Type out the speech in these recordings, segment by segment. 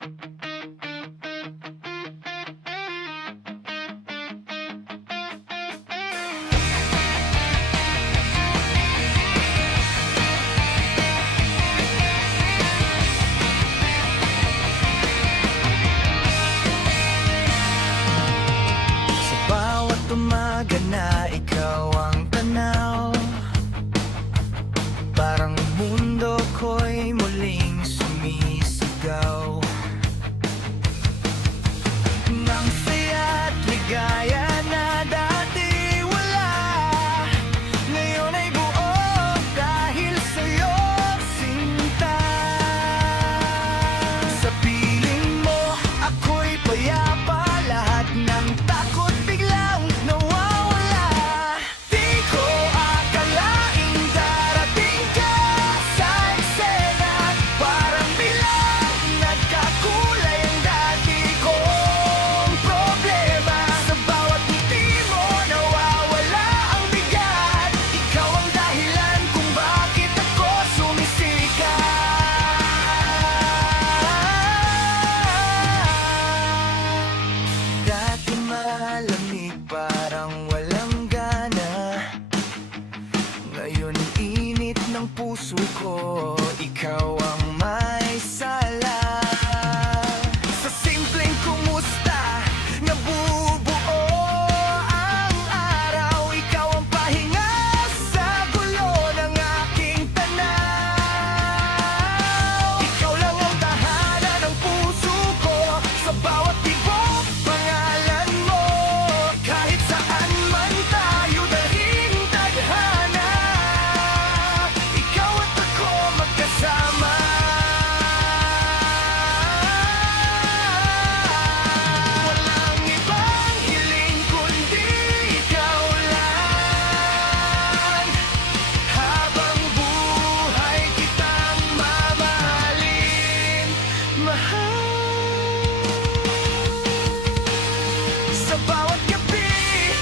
Sa bawat umaga na ikaw ang tanaw, parang mundo ko'y muling sumisigaw. Nang saya't ligaya na dati wala, ngayon ay buo dahil sa'yo, sinta. Sa piling mo ako'y payapa, lahat ng takot biglang nawawala. Di ko akalaing darating ka sa eksena, parang bilang nagkakulay ang dati kong problema. Sa bawat ngiti mo nawawala ang bigat, ikaw ang dahilan kung bakit ako sumisikat. Dati malamig parang walang gana, ngayon init ng puso ko, ikaw ang may sala. Sa simpleng kumusta, nabubuo ang araw, ikaw ang pahinga sa gulo ng aking tanaw. Ikaw lang ang tahanan ng puso ko, sa bawat tibok pangalan mo. Kahit saan man tayo dalhin tadhana, ikaw at ako magkasama. Walang ibang hiling kundi ikaw lang, habang buhay kitang mamahalin, mahal. Sa bawat gabi,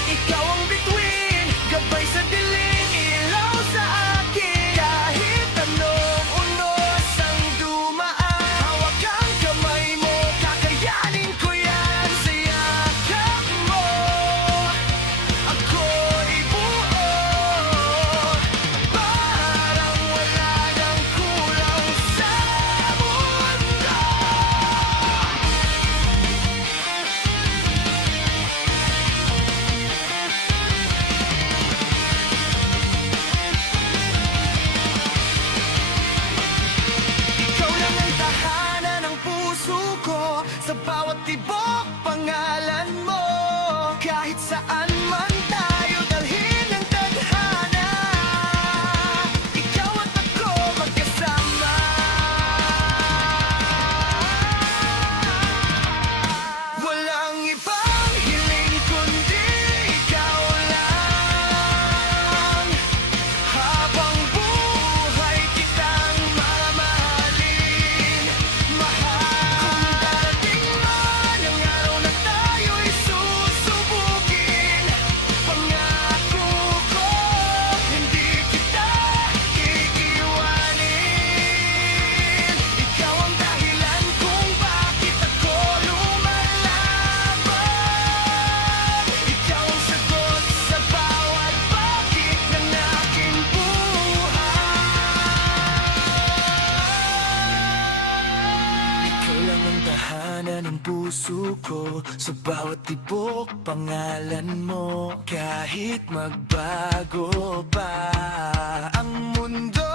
ikaw ang bituin, gabay sa dilim, ilaw sa akin. Kahit anong unos ang dumaan, hawak ang kamay mo, kakayanin ko yan. Sa yakap mo, ako'y buo, parang wala nang kulang sa mundo. Ikaw lang ang tahanan ng puso ko, sa bawat tibok pangalan mo. Kahit saan man tayo dalhin ng tadhana, ikaw at ako magkasama. Walang ibang hiling kundi ikaw lang, habang buhay kitang mamahalin, mahal. Kung darating man ang araw na tayo'y susubukin, pangako ko hindi kita iiwanin. Ikaw ang dahilan kung bakit ako lumalaban, ikaw ang sagot sa bawat bakit ng aking buhay. Ikaw lang ang tahanan ng puso ko, sa bawat tibok pangalan mo. Kahit magbago pa ang mundo,